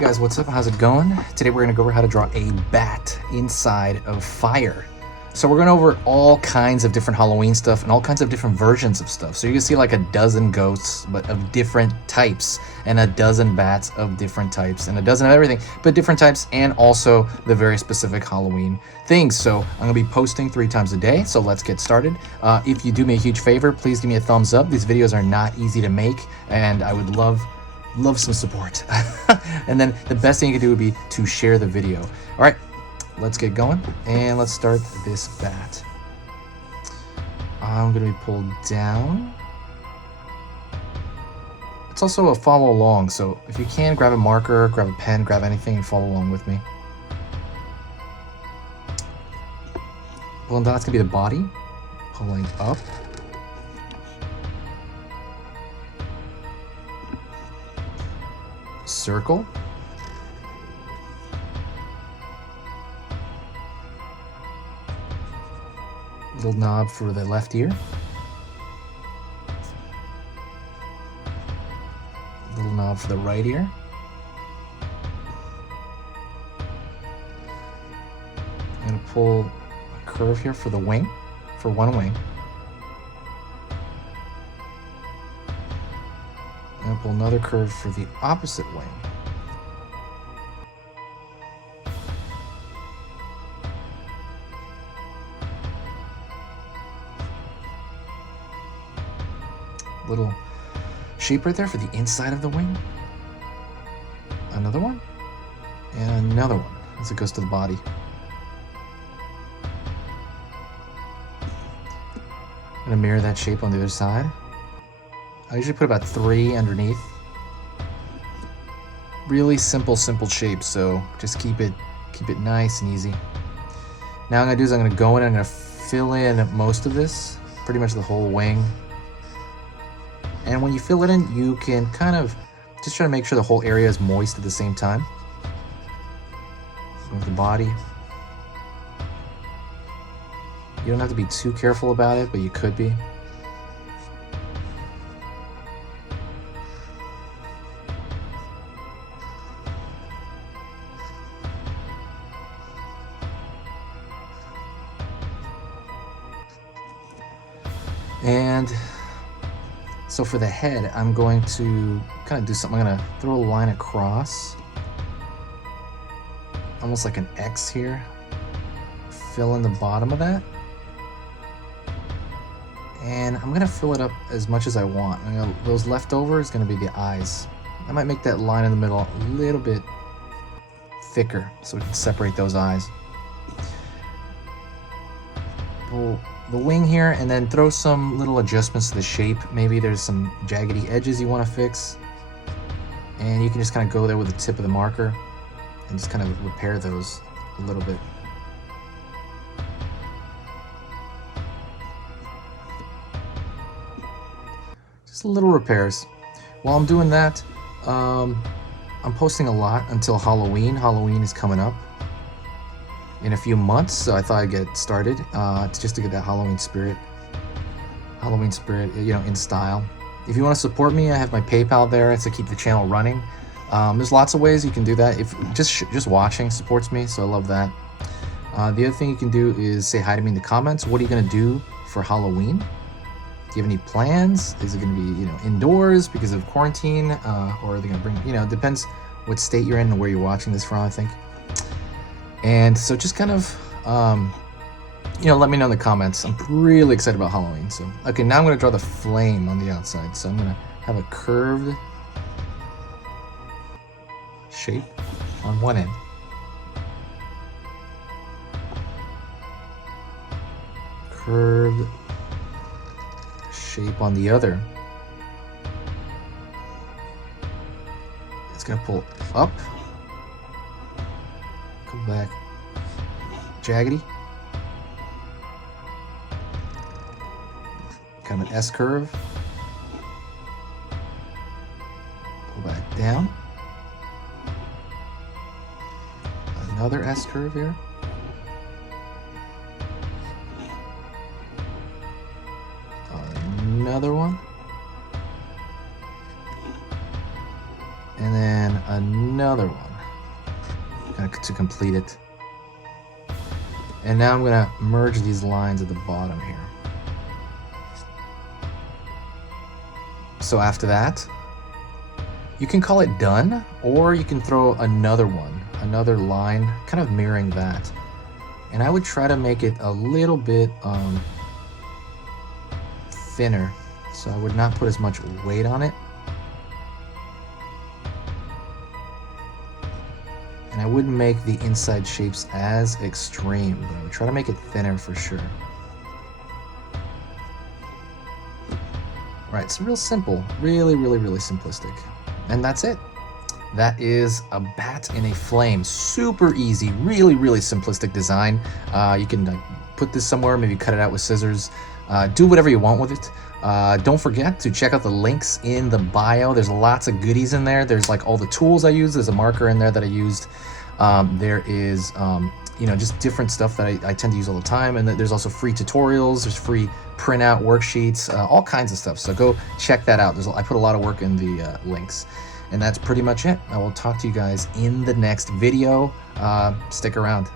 guys, what's up? How's it going? Today we're going to go over how to draw a bat inside of fire. So we're going over all kinds of different Halloween stuff and all kinds of different versions of stuff. So you can see like a dozen ghosts, but of different types, and a dozen bats of different types, and a dozen of everything, but different types, and also the very specific Halloween things. So I'm going to be posting 3 times a day, so let's get started. If you do me a huge favor, please give me a thumbs up. These videos are not easy to make, and I would love some support. And then the best thing you can do would be to share the video. All right, let's get going, and let's start this bat. I'm gonna be pulled down. It's also a follow along, so if you can, grab a marker, grab a pen, grab anything and follow along with me. Pulling down, that's gonna be the body. Pulling up. Circle. Little knob for the left ear. Little knob for the right ear. I'm going to pull a curve here for the wing, for one wing. I'm going to pull another curve for the opposite wing. Little shape right there for the inside of the wing. Another one. And another one as it goes to the body. I'm going to mirror that shape on the other side. I usually put about 3 underneath. Really simple shape, so just keep it nice and easy. Now what I'm gonna do is I'm gonna go in and I'm gonna fill in most of this, pretty much the whole wing. And when you fill it in, you can kind of just try to make sure the whole area is moist at the same time. With the body. You don't have to be too careful about it, but you could be. And so for the head, I'm going to kind of do something. I'm going to throw a line across, almost like an X here. Fill in the bottom of that. And I'm going to fill it up as much as I want. Those leftovers is going to be the eyes. I might make that line in the middle a little bit thicker so we can separate those eyes. Pull the wing here, and then throw some little adjustments to the shape. Maybe there's some jaggedy edges you want to fix, and you can just kind of go there with the tip of the marker and just kind of repair those a little bit. Just little repairs. While I'm doing that, I'm posting a lot until Halloween. Halloween is coming up in a few months, so I thought I'd get started. It's just to get that Halloween spirit, you know, in style. If you want to support me, I have my PayPal there. It's to keep the channel running. There's lots of ways you can do that. If just watching supports me, so I love that. The other thing you can do is say hi to me in the comments. What are you gonna do for Halloween? Do you have any plans? Is it gonna be, you know, indoors because of quarantine, or are they gonna bring, you know, it depends what state you're in and where you're watching this from, I think. And so just kind of, you know, let me know in the comments. I'm really excited about Halloween. So, okay, now I'm going to draw the flame on the outside. So I'm going to have a curved shape on one end. Curved shape on the other. It's going to pull up. Come back, jaggedy, kind of an S curve, pull back down, another S curve here, another one, and then another one. arc to complete it. And now I'm gonna merge these lines at the bottom here. So after that, you can call it done, or you can throw another one, another line, kind of mirroring that. And I would try to make it a little bit thinner, so I would not put as much weight on it. And I wouldn't make the inside shapes as extreme, but I would try to make it thinner for sure. Right, it's real simple, really simplistic. And that's it. That is a bat in a flame. Super easy, really simplistic design. You can put this somewhere, maybe cut it out with scissors. Do whatever you want with it. Don't forget to check out the links in the bio. There's lots of goodies in there. There's like all the tools I use. There's a marker in there that I used. There is, you know, just different stuff that I tend to use all the time. And there's also free tutorials. There's free printout worksheets, all kinds of stuff. So go check that out. I put a lot of work in the links. And that's pretty much it. I will talk to you guys in the next video. Stick around.